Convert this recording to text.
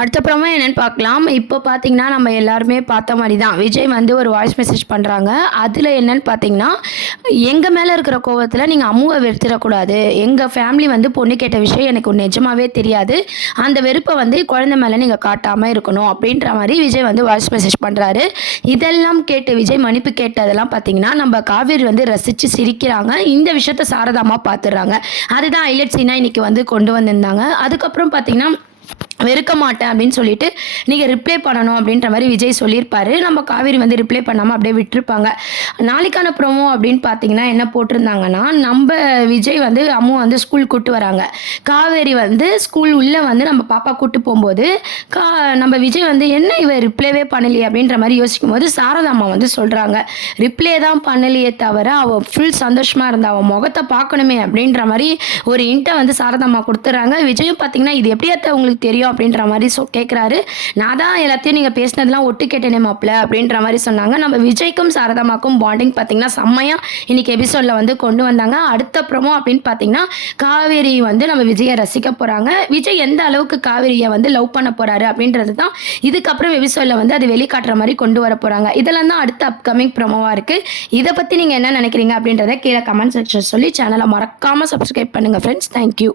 அடுத்த ப்ரோமோ என்னன்னு பார்க்கலாம். இப்போ பார்த்தீங்கன்னா, நம்ம எல்லாருமே பார்த்த மாரி தான். விஜய் வந்து ஒரு வாய்ஸ் மெசேஜ் பண்றாங்க. அதில என்னன்னு பார்த்தீங்கன்னா, எங்க மேல இருக்கிற கோவத்தில நீங்க அம்முவ வெறுத்துறக்கூடாது. எங்க ஃபேமிலி வந்து பொண்ணு கேட்ட விஷயம் எனக்கு நிஜமாவே தெரியாது. அந்த வெறுப்ப வந்து குழந்தை மேல நீங்க காட்டாம இருக்கணும். அப்படின்ற மாரி விஜய் வந்து வாய்ஸ் மெசேஜ் பண்றாரு. இதெல்லாம் கேட்டு விஜய் மன்னிப்பு கேட்டதெல்லாம் பார்த்தீங்கன்னா, நம்ம காவேரி வந்து ரசிச்சு சிரிக்கிறாங்க. இந்த விஷயத்த சாரதாம்மா பார்த்துடுறாங்க. அதுதான் ஹைலைட் சீனா இன்னைக்கு வந்து கொண்டு வந்திருந்தாங்க. அதுக்கப்புறம் பார்த்தீங்கன்னா வெறுக்க மாட்டேன் அப்படின்னு சொல்லிட்டு நீங்கள் ரிப்ளை பண்ணணும் அப்படின்ற மாதிரி விஜய் சொல்லியிருப்பாரு. நம்ம காவேரி வந்து ரிப்ளை பண்ணாமல் அப்படியே விட்டுருப்பாங்க. நாளைக்கான ப்ரோமோ அப்படின்னு பார்த்தீங்கன்னா என்ன போட்டிருந்தாங்கன்னா, நம்ம விஜய் வந்து அம்மு வந்து ஸ்கூல் கூட்டு வராங்க. காவேரி வந்து ஸ்கூல் உள்ளே வந்து நம்ம பாப்பா கூட்டு போகும்போது நம்ம விஜய் வந்து என்ன இவ ரிப்ளைவே பண்ணலையே அப்படின்ற மாதிரி யோசிக்கும் போது சாரதாம்மா வந்து சொல்கிறாங்க, ரிப்ளை தான் பண்ணலையே தவிர அவள் ஃபுல் சந்தோஷமாக இருந்தா, அவன் முகத்தை பார்க்கணுமே அப்படின்ற மாதிரி ஒரு இன்ட்டை வந்து சாரதாம்மா கொடுத்துட்றாங்க. விஜயும் பார்த்தீங்கன்னா இது எப்படியாத்த உங்களுக்கு தெரியும் அப்படின்ற மாதிரி கேட்குறாரு. நான் தான் எல்லாத்தையும் நீங்கள் பேசினதெல்லாம் ஒட்டு கேட்டேனே மாப்பிள்ள அப்படின்ற மாதிரி சொன்னாங்க. நம்ம விஜய்க்கும் சாரதாமாக்கும் பாண்டிங் பார்த்தீங்கன்னா செம்மையாக இன்னைக்கு எபிசோடில் வந்து கொண்டு வந்தாங்க. அடுத்த ப்ரோமோ அப்படின்னு பார்த்தீங்கன்னா, காவேரி வந்து நம்ம விஜயை ரசிக்க போகிறாங்க. விஜய் எந்த அளவுக்கு காவேரியை வந்து லவ் பண்ண போகிறாரு அப்படின்றது தான் இதுக்கப்புறம் எபிசோடில் வந்து அது வெளிக்காட்டுற மாதிரி கொண்டு வர போகிறாங்க. இதெல்லாம் தான் அடுத்த அப்கமிங் ப்ரோமோவாக இருக்குது. இதை பற்றி நீங்கள் என்ன நினைக்கிறீங்க அப்படின்றத கீழே கமெண்ட் செக்ஷன் சொல்லி சேனலை மறக்காமல் சப்ஸ்கிரைப் பண்ணுங்கள் ஃப்ரெண்ட்ஸ். தேங்க்யூ.